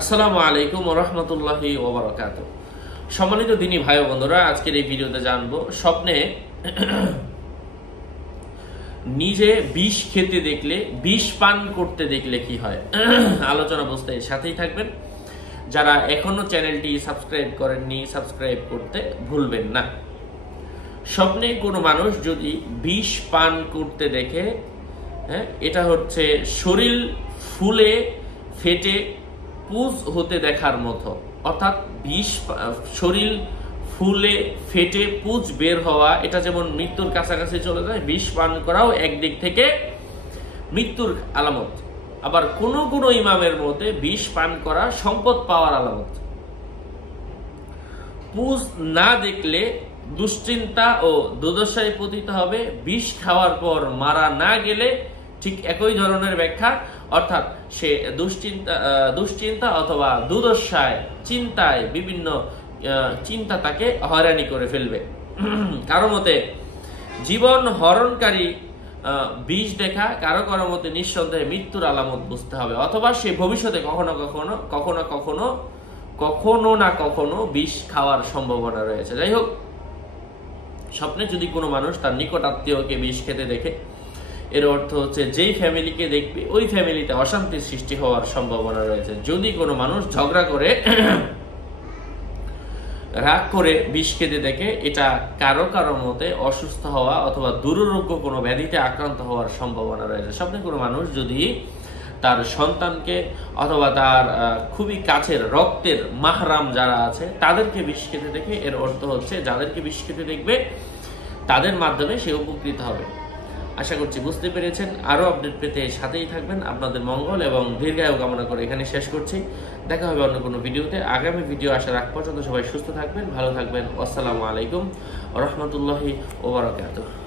আসসালামু আলাইকুম ওয়া রাহমাতুল্লাহি ওয়া বারাকাতুহু। সম্মানিত দিনী ভাই ও বন্ধুরা, আজকের এই ভিডিওতে জানবো স্বপ্নে নিজে বিষ খেতে দেখলে, বিষ পান করতে দেখলে কি হয়। আলোচনা বুঝতে সাথেই থাকবেন। যারা এখনো চ্যানেলটি সাবস্ক্রাইব করেননি, সাবস্ক্রাইব করতে ভুলবেন না। স্বপ্নে কোনো মানুষ যদি বিষ পান করতে দেখে, এটা হচ্ছে শরীর ফুলে ফেটে পুজ হতে দেখার মতো, অর্থাৎ শরীর ফুলে ফেটে পুজ বের হওয়া, এটা যেমন মৃত্যুর কাছাকাছি চলে যায়, বিষ পান করাও একদিক থেকে মৃত্যুর আলামত। আবার কোন কোন ইমামের মতে বিষ পান করা সম্পদ পাওয়ার আলামত। পুজ না দেখলে দুশ্চিন্তা ও দুর্দশায় পতিত হবে। বিষ খাওয়ার পর মারা না গেলে ঠিক একই ধরনের ব্যাখ্যা, অর্থাৎ সে দুশ্চিন্তা অথবা দুর্দশায়, চিন্তায়, বিভিন্ন চিন্তা তাকে হয়রানি করে ফেলবে। কারো মতে জীবন হরণকারী বিষ দেখা, কারো কারো মতে নিঃসন্দেহে মৃত্যুর আলামত বুঝতে হবে, অথবা সে ভবিষ্যতে কখনো না কখনো বিষ খাওয়ার সম্ভাবনা রয়েছে। যাই হোক, স্বপ্নে যদি কোনো মানুষ তার নিকট আত্মীয়কে বিষ খেতে দেখে, এর অর্থ হচ্ছে যেই ফ্যামিলিকে দেখবে ওই ফ্যামিলিতে অশান্তির সৃষ্টি হওয়ার সম্ভাবনা রয়েছে। যদি কোনো মানুষ ঝগড়া করে, রাগ করে বিষ খেতে দেখে, এটা কারো কারো মতে অসুস্থ হওয়া অথবা দুরারোগ্য কোনো ব্যাধিতে আক্রান্ত হওয়ার সম্ভাবনা রয়েছে। স্বপ্নে কোনো মানুষ যদি তার সন্তানকে অথবা তার খুবই কাছের রক্তের মাহরাম যারা আছে তাদেরকে বিষ খেতে দেখে, এর অর্থ হচ্ছে যাদেরকে বিষ খেতে দেখবে তাদের মাধ্যমে সে উপকৃত হবে। আশা করছি বুঝতে পেরেছেন। আরো আপডেট পেতে সাথেই থাকবেন। আপনাদের মঙ্গল এবং দীর্ঘায়ু কামনা করে এখানে শেষ করছি। দেখা হবে অন্য কোনো ভিডিওতে। আগামী ভিডিও আসার আগ পর্যন্ত সবাই সুস্থ থাকবেন, ভালো থাকবেন। আসসালামু আলাইকুম ওয়া রাহমাতুল্লাহি ওয়া বারাকাতুহু।